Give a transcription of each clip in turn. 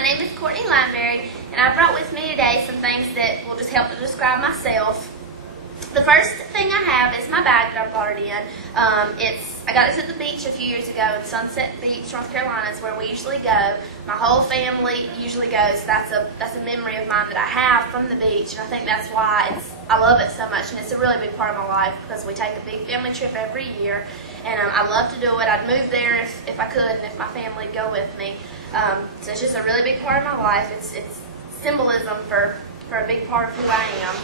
my name is Courtney and I brought with me today some things that will just help to describe myself. The first thing I have is my bag that I brought it in. I got this at the beach a few years ago in Sunset Beach, North Carolina. Is where we usually go. My whole family usually goes. That's a memory of mine that I have from the beach, and I think that's why I love it so much, and it's a really big part of my life because we take a big family trip every year, and I love to do it. I'd move there if I could, and if my family would go with me. So it's just a really big part of my life. It's symbolism for a big part of who I am.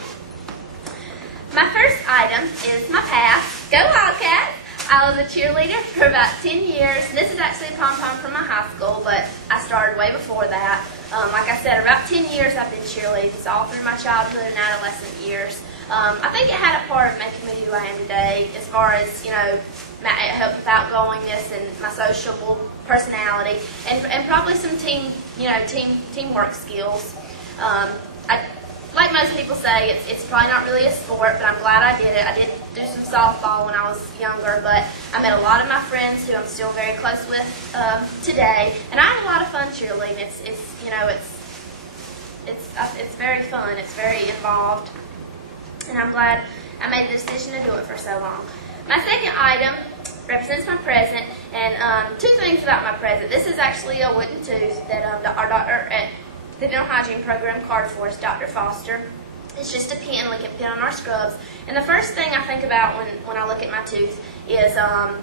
My first item is my past. Go Wildcats! I was a cheerleader for about 10 years. This is actually a pom-pom from my high school, but I started way before that. Like I said, about 10 years I've been cheerleading, so all through my childhood and adolescent years. I think it had a part of making me who I am today, as far as, it helped with outgoingness and my sociable personality, and probably some teamwork skills. Like most people say, it's probably not really a sport, but I'm glad I did it. I did do some softball when I was younger, but I met a lot of my friends who I'm still very close with today, and I had a lot of fun cheerleading. It's very fun. It's very involved, and I'm glad I made the decision to do it for so long. My second item represents my present, and two things about my present. This is actually a wooden tooth that our doctor at the dental hygiene program card for us, Dr. Foster. It's just a pin, like a pin on our scrubs. And the first thing I think about when I look at my tooth is how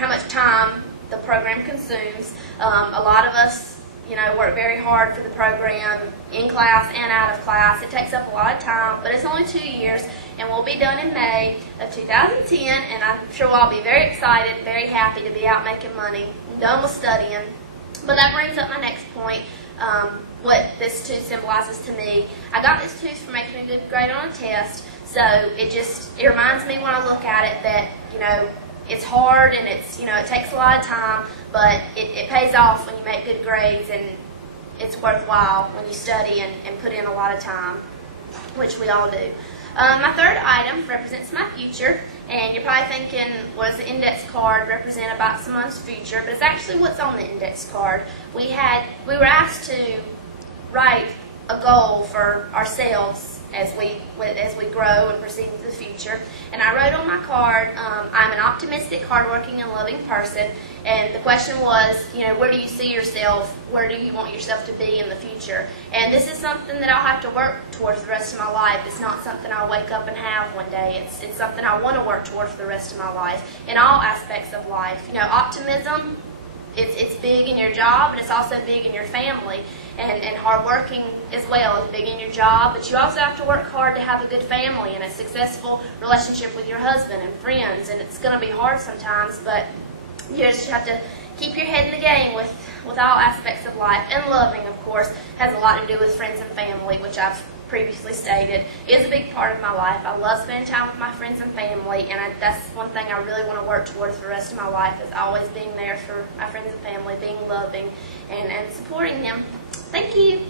much time the program consumes. A lot of us, work very hard for the program, in class and out of class. It takes up a lot of time, but it's only 2 years, and we'll be done in May of 2010, and I'm sure we'll all be very excited, very happy to be out making money, done with studying. But that brings up my next point. What this tooth symbolizes to me. I got this tooth for making a good grade on a test, so it reminds me when I look at it that, it's hard and it takes a lot of time, but it pays off when you make good grades, and it's worthwhile when you study and put in a lot of time, which we all do. My third item represents my future, and you're probably thinking, what does the index card represent about someone's future? But it's actually what's on the index card. We were asked to write a goal for ourselves as we grow and proceed into the future. And I wrote on my card, I'm an optimistic, hardworking, and loving person. And the question was, where do you see yourself? Where do you want yourself to be in the future? And this is something that I'll have to work towards the rest of my life. It's not something I'll wake up and have one day. It's something I want to work towards for the rest of my life in all aspects of life. Optimism, it's big in your job, but it's also big in your family. And hard working as well is big in your job, but you also have to work hard to have a good family and a successful relationship with your husband and friends, and it's going to be hard sometimes, but you just have to keep your head in the game with all aspects of life. And loving, of course, has a lot to do with friends and family, which I've previously stated is a big part of my life. I love spending time with my friends and family, and that's one thing I really want to work towards for the rest of my life, is always being there for my friends and family, being loving and supporting them. Thank you.